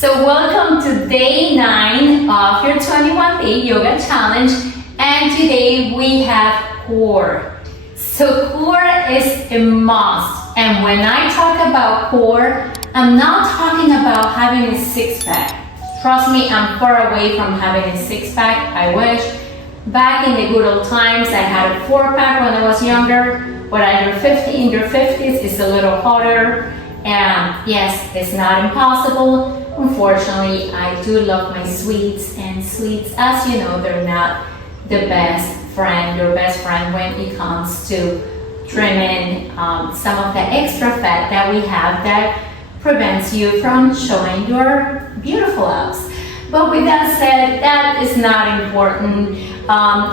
So welcome to day 9 of your 21-day yoga challenge, and today we have core. So core is a must, and when I talk about core, I'm not talking about having a six-pack. Trust me, I'm far away from having a six-pack. I wish. Back in the good old times, I had a 4-pack when I was younger, but in your 50s, it's a little harder. And yes, it's not impossible. Unfortunately, I do love my sweets, and sweets, as you know, they're not the best friend, your best friend when it comes to trimming some of the extra fat that we have that prevents you from showing your beautiful abs. But with that said, that is not important.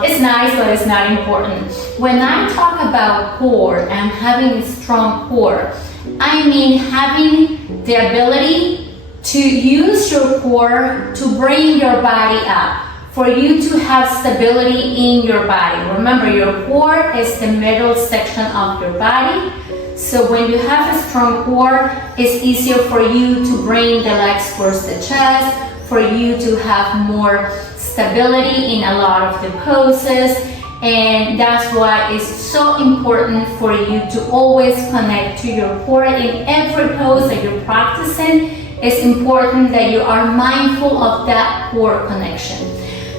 It's nice, but it's not important. When I talk about core and having a strong core, I mean having the ability to use your core to bring your body up, for you to have stability in your body. Remember, your core is the middle section of your body. So when you have a strong core, it's easier for you to bring the legs towards the chest, for you to have more stability in a lot of the poses. And that's why it's so important for you to always connect to your core in every pose that you're practicing. It's important that you are mindful of that core connection.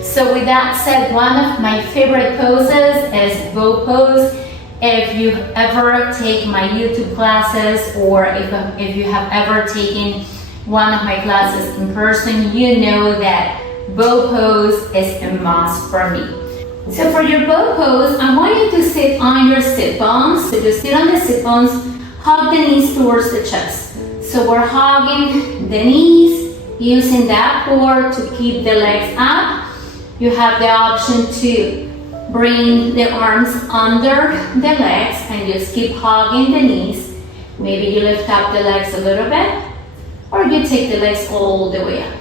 So with that said, one of my favorite poses is bow pose. If you ever take my YouTube classes, or if you have ever taken one of my classes in person, you know that bow pose is a must for me. So for your bow pose, I want you to sit on your sit bones. So just sit on the sit bones, hug the knees towards the chest. So we're hugging the knees, using that core to keep the legs up. You have the option to bring the arms under the legs and just keep hugging the knees. Maybe you lift up the legs a little bit, or you take the legs all the way up.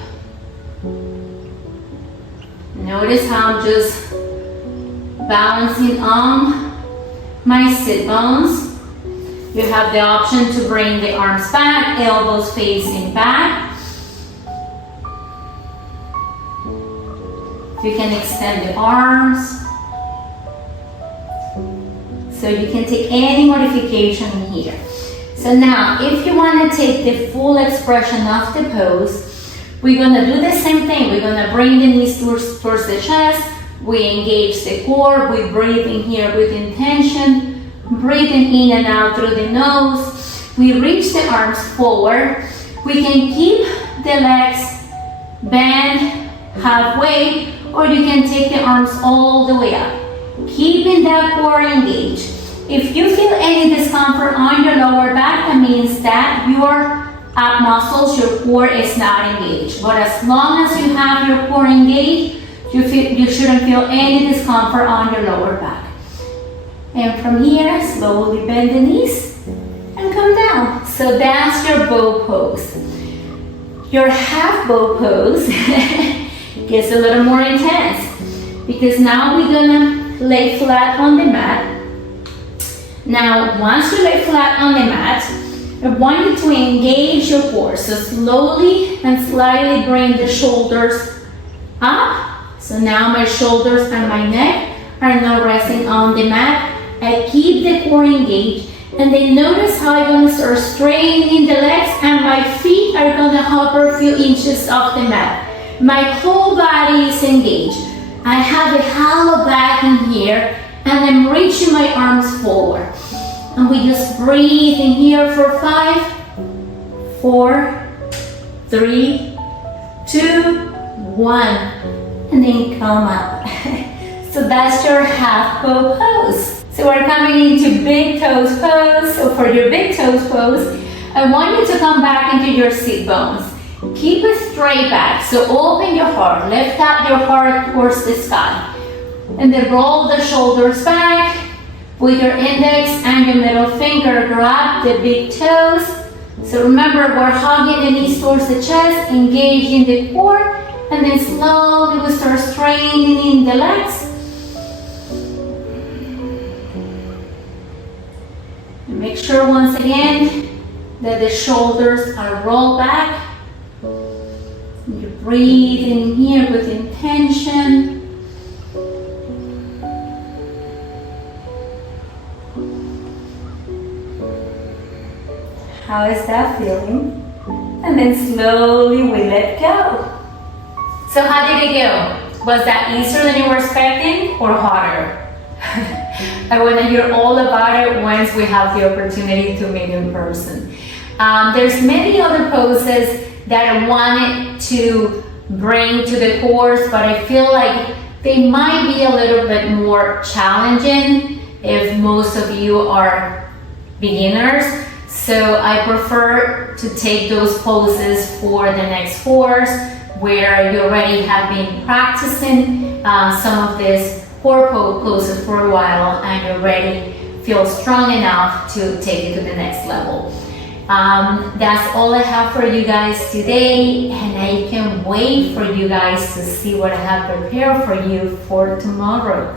Notice how I'm just balancing on my sit bones. You have the option to bring the arms back, elbows facing back. You can extend the arms. So you can take any modification here. So now, if you want to take the full expression of the pose, we're going to do the same thing. We're going to bring the knees towards the chest. We engage the core. We breathe in here with intention. Breathing in and out through the nose. We reach the arms forward. We can keep the legs bent halfway, or you can take the arms all the way up, keeping that core engaged. If you feel any discomfort on your lower back, that means that your ab muscles, your core is not engaged. But as long as you have your core engaged, you shouldn't feel any discomfort on your lower back. And from here, slowly bend the knees and come down. So that's your bow pose. Your half bow pose gets a little more intense, because now we're gonna lay flat on the mat. Now, once you lay flat on the mat, I want you to engage your core. So slowly and slightly bring the shoulders up. So now my shoulders and my neck are now resting on the mat. I keep the core engaged, and then notice how I'm going to start straightening the legs, and my feet are going to hover a few inches off the mat. My whole body is engaged. I have a hollow back in here, and I'm reaching my arms forward. And we just breathe in here for 5, 4, 3, 2, 1, and then come up. So that's your half bow pose. So we're coming into big toes pose. So for your big toes pose, I want you to come back into your sit bones. Keep a straight back. So open your heart, lift up your heart towards the sky. And then roll the shoulders back. With your index and your middle finger, grab the big toes. So remember, we're hugging the knees towards the chest, engaging the core, and then slowly we start straightening the legs. Make sure once again that the shoulders are rolled back. You breathe in here with intention. How is that feeling? And then slowly we let go. So how did it go? Was that easier than you were expecting or harder? I want to hear all about it once we have the opportunity to meet in person. There's many other poses that I wanted to bring to the course, but I feel like they might be a little bit more challenging if most of you are beginners. So I prefer to take those poses for the next course where you already have been practicing some of these core poses for a while and you already feel strong enough to take it to the next level. That's all I have for you guys today, and I can't wait for you guys to see what I have prepared for you for tomorrow.